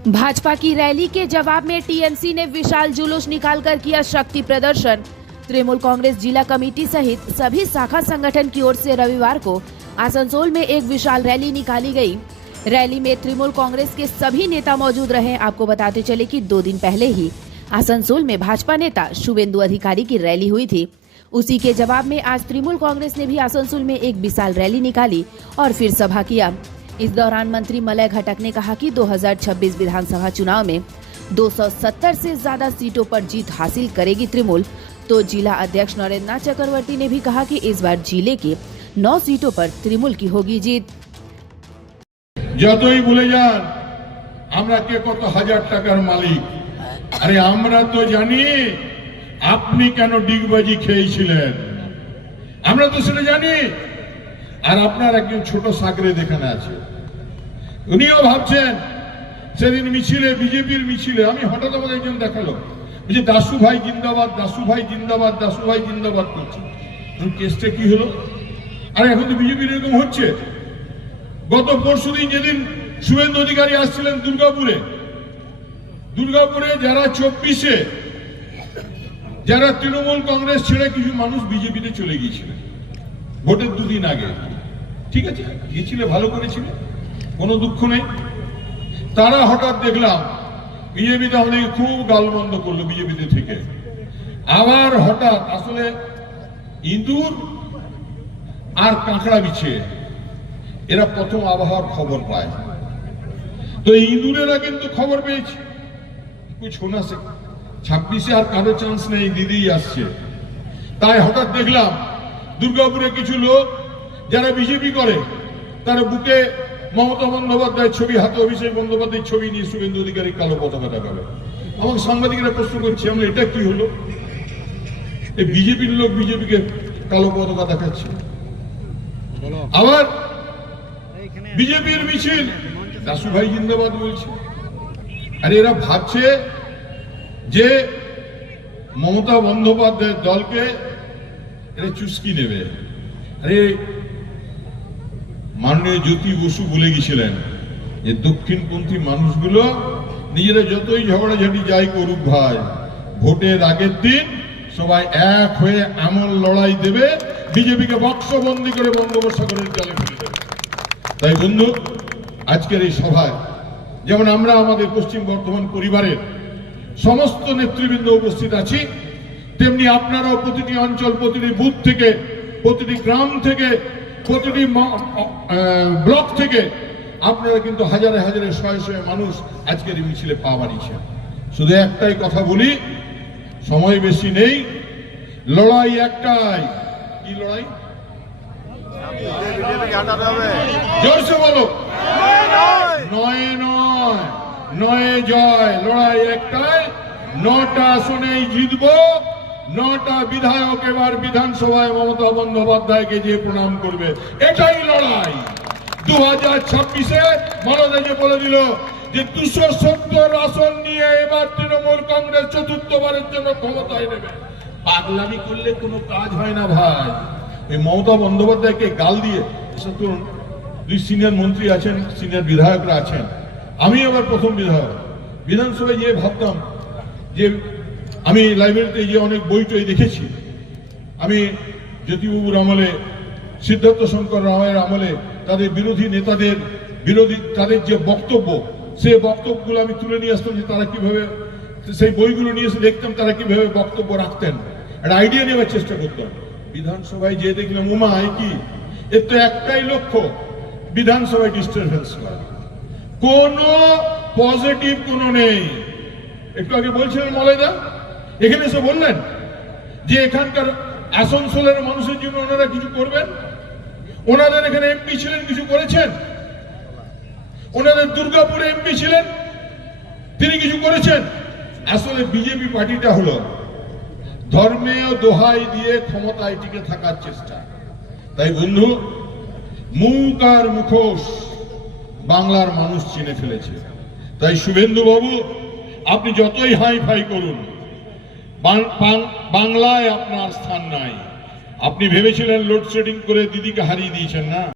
भाजपा की रैली के जवाब में टीएमसी ने विशाल जुलूस निकालकर किया शक्ति प्रदर्शन। तृणमूल कांग्रेस जिला कमेटी सहित सभी शाखा संगठन की ओर से रविवार को आसनसोल में एक विशाल रैली निकाली गई। रैली में तृणमूल कांग्रेस के सभी नेता मौजूद रहे। आपको बताते चले कि 2 दिन पहले ही आसनसोल में भाजपा नेता शुभेंदु अधिकारी की रैली हुई थी। उसी के जवाब में आज तृणमूल कांग्रेस ने भी आसनसोल में एक विशाल रैली निकाली और फिर सभा किया। इस दौरान मंत्री मलय घटक ने कहा कि 2026 विधानसभा चुनाव में 270 से ज्यादा सीटों पर जीत हासिल करेगी तृणमूल। तो जिला अध्यक्ष नरेंद्र चक्रवर्ती ने भी कहा कि इस बार जिले के 9 सीटों पर तृणमूल की होगी जीत। যতই ভুলে যান আমরা কে কত হাজার টাকার মালিক, আরে আমরা তো জানি আপনি কেন ডিগবাজি খেয়েছিলেন, আমরা তো সেটা জানি। আর আপনার একজন ছোট সাগরে দেখানো আছে, উনিও ভাবছেন সেদিন মিছিলে, বিজেপির মিছিলে আমি হঠাৎ আমাকে একজন দেখালো যে দাসু ভাই জিন্দাবাদ, দাসু ভাই জিন্দাবাদ, দাসু ভাই জিন্দাবাদ করছে। কেসটা কি হলো? আর এখন তো বিজেপির এরকম হচ্ছে। গত পরশুদিন যেদিন শুভেন্দু অধিকারী আসছিলেন দুর্গাপুরে যারা 24-এ যারা তৃণমূল কংগ্রেস ছেড়ে কিছু মানুষ বিজেপিতে চলে গিয়েছিলেন ভোটের 2 দিন আগে, ঠিক আছে, গিয়েছিল, ভালো করেছিল, কোনো দুঃখ নেই। তারা হঠাৎ দেখলাম বিজেপিতে আমাদেরকে খুব গালমন্দ করলো বিজেপিতে থেকে। আবার হঠাৎ আসলে ইঁদুর আর কাঁকড়া বিছে এরা প্রথম আবহাওয়ার খবর পায়। তো ইঁদুরেরা কিন্তু খবর পেয়েছে কুছ হোনা সে 26-এ আর কারো চান্স নেই, দিদি আসছে। তাই হঠাৎ দেখলাম দুর্গাপুরে কিছু লোক যারা বিজেপি করে তারা বুকে মমতা বন্দ্যোপাধ্যায়ের ছবি, হাতে অভিষেক বন্দ্যোপাধ্যায়ের ছবি নিয়ে শুভেন্দু অধিকারী কালো পতাকা দেখাবে। আমাকে সাংবাদিকরা প্রশ্ন করছে, আমরা এটা কি হলো? এই বিজেপির লোক বিজেপিকে কালো পতাকা দেখাচ্ছে। আবার বিজেপির মিছিল দাসু ভাই জিন্দাবাদ বলছে। আর এরা ভাবছে যে মমতা বন্দ্যোপাধ্যায়ের দলকে এরা চুস্কি নেবে। আরে মাননীয় জ্যোতি বসু বলে গেছিলেন যে দক্ষিণপন্থী মানুষগুলো নিজেরা যতই ঝগড়াঝাটি যাই করুক ভাই, ভোটের আগের দিন সবাই এক হয়ে এমন লড়াই দেবে বিজেপিকে বক্সবন্দি করে বঙ্গোপসাগরের জলে ফেলে দেবে। তাই বন্ধু, আজকের এই সভায় যেমন আমরা আমাদের পশ্চিম বর্ধমান পরিবারের সমস্ত নেতৃবৃন্দ উপস্থিত আছি, তেমনি আপনারাও প্রতিটি অঞ্চল, প্রতিটি বুথ থেকে, প্রতিটি গ্রাম থেকে, প্রতিটি ব্লক থেকে আপনারা কিন্তু হাজারে হাজারে, শয়ে শয়ে মানুষ আজকের এই মিছিলে পা বাড়িয়েছেন। শুধু একটাই কথা বলি, সময় বেশি নেই, লড়াই একটাই। কি লড়াই? জোরসে বলো। নয় জয়। লড়াই একটাই, 9টা আসনেই জিতবো। 9টা বিধায়ক এবার বিধানসভায় মমতা বন্দ্যোপাধ্যায়কে যে প্রণাম করবে, এটাই লড়াই। 2026-এ মহারাজা বলে দিল যে 270 আসন নিয়ে এবার তৃণমূল কংগ্রেস 4র্থবারের জন্য ক্ষমতায় নেবে। পাগলামি করলে কোনো কাজ হয় না ভাই। এই মমতা বন্দ্যোপাধ্যায়কে গাল দিয়ে, ধরুন 2 সিনিয়র মন্ত্রী আছেন, সিনিয়র বিধায়করা আছেন, আমি আবার প্রথম বিধায়ক। বিধানসভায় গিয়ে ভাবতাম যে আমি লাইব্রেরিতে গিয়ে অনেক বই টই দেখেছি। আমি জ্যোতিবাবুর আমলে, সিদ্ধার্থ শঙ্কর রায়ের আমলে তাদের বিরোধী নেতাদের তাদের যে বক্তব্য, সেই বক্তব্যগুলো আমি তুলে নিয়ে আসতাম যে তারা কিভাবে, সেই বইগুলো নিয়ে এসে দেখতাম তারা কিভাবে বক্তব্য রাখতেন, একটা আইডিয়া নেওয়ার চেষ্টা করতাম। বিধানসভায় যে দেখলাম, উমা কি, এর তো একটাই লক্ষ্য, বিধানসভায় ডিস্টারবেন্স করা, কোনো পজিটিভ কোনো নেই। একটু আগে বলছিলেন মলয়দা, এখানে এসে বললেন যে এখানকার আসানসোলের মানুষের জন্য ওনারা কিছু করবেন। ওনাদের এখানে এমপি ছিলেন, কিছু করেছেন? ওনাদের দুর্গাপুরে এমপি ছিলেন, তিনি কিছু করেছেন? আসলে বিজেপি পার্টিটা হলো ধর্মীয় দোহাই দিয়ে ক্ষমতায় টিকে থাকার চেষ্টা। তাই বন্ধু, মুখ আর মুখোশ বাংলার মানুষ চিনে ফেলেছে। তাই শুভেন্দু বাবু, আপনি যতই হাই ফাই করুন, বাংলায় আপনার স্থান নাই। আপনি ভেবেছিলেন লোডশেডিং করে দিদিকে হারিয়ে দিয়েছেন না?